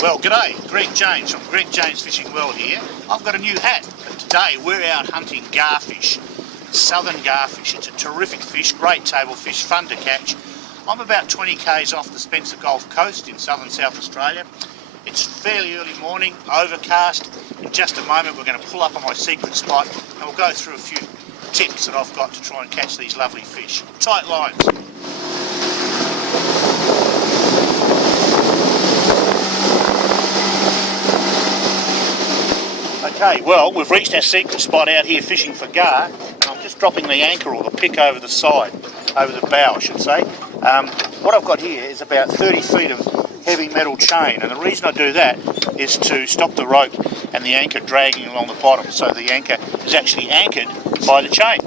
Well, g'day, Greg James from GregJamesFishing World here. I've got a new hat, but today we're out hunting garfish, southern garfish. It's a terrific fish, great table fish, fun to catch. I'm about 20 k's off the Spencer Gulf Coast in southern South Australia. It's fairly early morning, overcast. In just a moment we're going to pull up on my secret spot and we'll go through a few tips that I've got to try and catch these lovely fish. Tight lines. Okay, well, we've reached our secret spot out here fishing for gar, and I'm just dropping the anchor or the pick over the side, over the bow I should say. What I've got here is about 30 feet of heavy metal chain, and the reason I do that is to stop the rope and the anchor dragging along the bottom, so the anchor is actually anchored by the chain.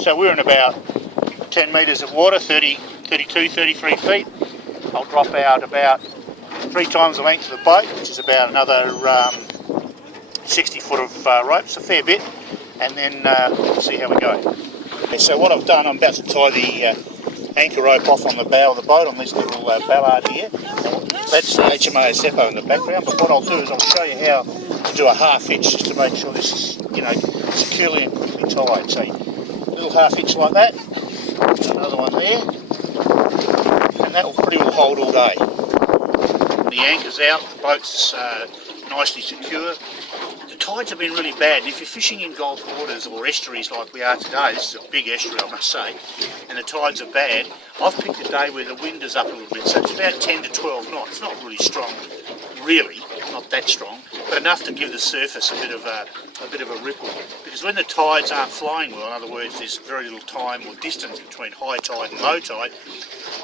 So we're in about 10 metres of water, 33 feet. I'll drop out about 3 times the length of the boat, which is about another 60 foot of rope, it's a fair bit, and then we'll see how we go. Okay, so what I've done, I'm about to tie the anchor rope off on the bow of the boat on this little ballard here. That's the HMO Seppo in the background, but what I'll do is I'll show you how to do a half hitch just to make sure this is, securely and quickly tied. So little half hitch like that, another one there, and that will pretty well hold all day. The anchor's out, the boat's nicely secure. The tides have been really bad, and if you're fishing in Gulf waters or estuaries like we are today, this is a big estuary I must say, and the tides are bad, I've picked a day where the wind is up a little bit, so it's about 10 to 12 knots. It's not really strong, really, not that strong, but enough to give the surface a bit of a ripple. Because when the tides aren't flowing well, in other words, there's very little time or distance between high tide and low tide,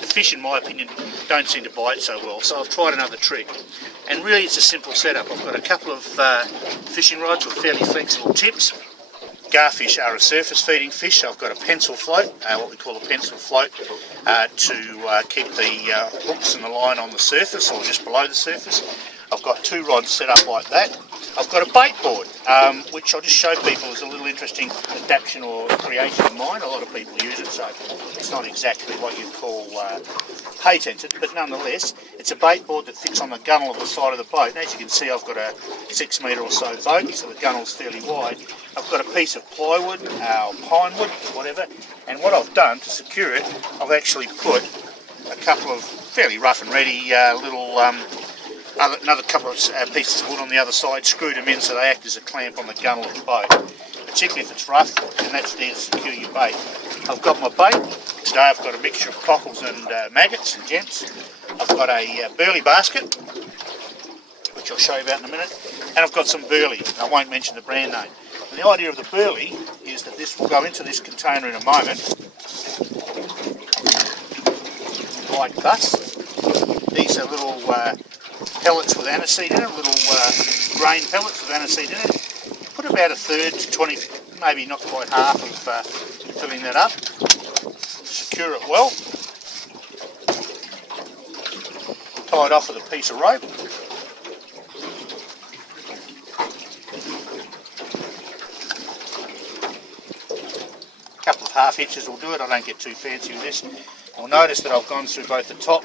the fish, in my opinion, don't seem to bite so well. So I've tried another trick, and really it's a simple setup. I've got a couple of fishing rods with fairly flexible tips. Garfish are a surface feeding fish, so I've got a pencil float, what we call a pencil float, to keep the hooks and the line on the surface or just below the surface. I've got 2 rods set up like that. I've got a bait board, which I'll just show people as a little interesting adaptation or creation of mine. A lot of people use it, so it's not exactly what you'd call patented, but nonetheless, it's a bait board that fits on the gunnel of the side of the boat. And as you can see, I've got a 6 metre or so boat, so the gunnel's fairly wide. I've got a piece of plywood, pine wood, whatever, and what I've done to secure it, I've actually put a couple of fairly rough and ready little another couple of pieces of wood on the other side, screwed them in so they act as a clamp on the gunnel of the boat. Particularly if it's rough, and that's there to secure your bait. I've got my bait. Today I've got a mixture of cockles and maggots and gents. I've got a burley basket, which I'll show you about in a minute, and I've got some burley. I won't mention the brand name. And the idea of the burley is that this will go into this container in a moment, like thus. These are little pellets with aniseed in it, little grain pellets with aniseed in it. Put about a third to 20, maybe not quite half of filling that up. Secure it well. Tie it off with a piece of rope. A couple of half hitches will do it, I don't get too fancy with this. You'll notice that I've gone through both the top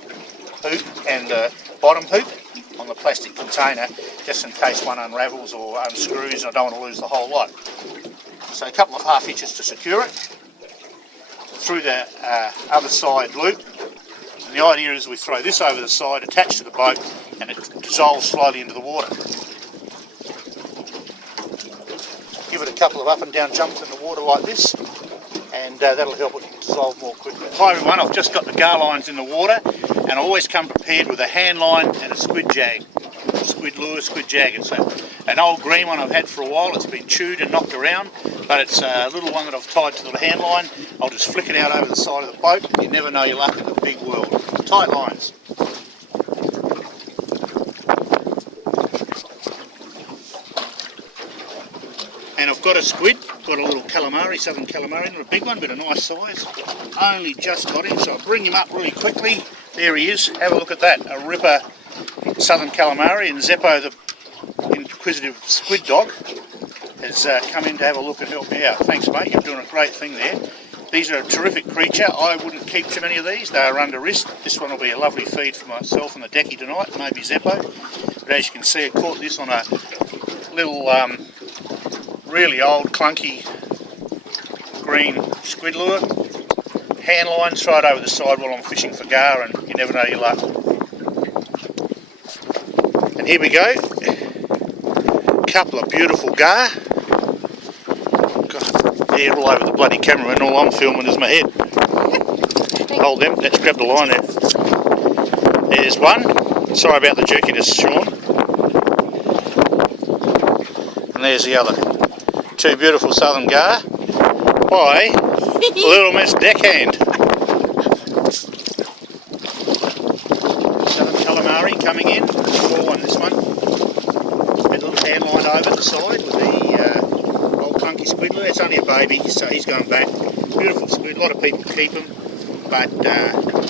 hoop and the bottom hoop on the plastic container, just in case one unravels or unscrews, and I don't want to lose the whole lot. So a couple of half hitches to secure it, through the other side loop, and the idea is we throw this over the side, attached to the boat, and it dissolves slowly into the water. Give it a couple of up and down jumps in the water like this, and that'll help it dissolve more quickly. Hi everyone, I've just got the gar lines in the water, and I always come prepared with a hand line and a squid jag. Squid lure, squid jag. It's an old green one I've had for a while. It's been chewed and knocked around, but it's a little one that I've tied to the hand line. I'll just flick it out over the side of the boat. You never know your luck in the big world. Tight lines. And I've got a squid, got a little calamari, southern calamari, not a big one, but a nice size. Only just got him, so I'll bring him up really quickly. There he is, have a look at that, a ripper southern calamari, and Zeppo, the inquisitive squid dog, has come in to have a look and help me out. Thanks, mate. You're doing a great thing there. These are a terrific creature. I wouldn't keep too many of these. They are under risk. This one will be a lovely feed for myself and the decky tonight, maybe Zeppo. But as you can see, I caught this on a little, really old, clunky green squid lure. Hand lines right over the side while I'm fishing for gar, and you never know your luck. And here we go. Couple of beautiful gar. God, they're all over the bloody camera and all I'm filming is my head. Hold them, let's grab the line there. There's one. Sorry about the jerkiness, Sean. And there's the other. Two beautiful southern gar by Little Miss Deckhand. Southern calamari coming in. Small one, this one. Had a little hand line over the side with the old clunky squid lure. It's only a baby, so he's going back. Beautiful squid, a lot of people keep them, but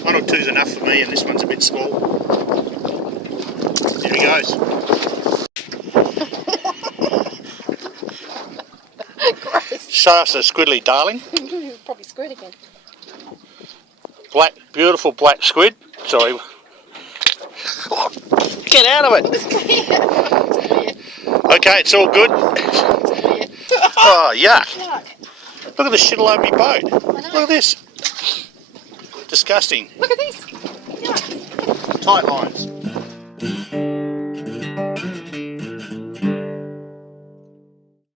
one or two's enough for me, and this one's a bit small. There he goes. Show us a squidly darling. Probably squid again. Black, beautiful black squid. Sorry. Oh, get out of it. Okay, it's all good. Oh, yuck. Look at the shit all over my boat. Look at this. Disgusting. Look at this. Yuck. Tight lines.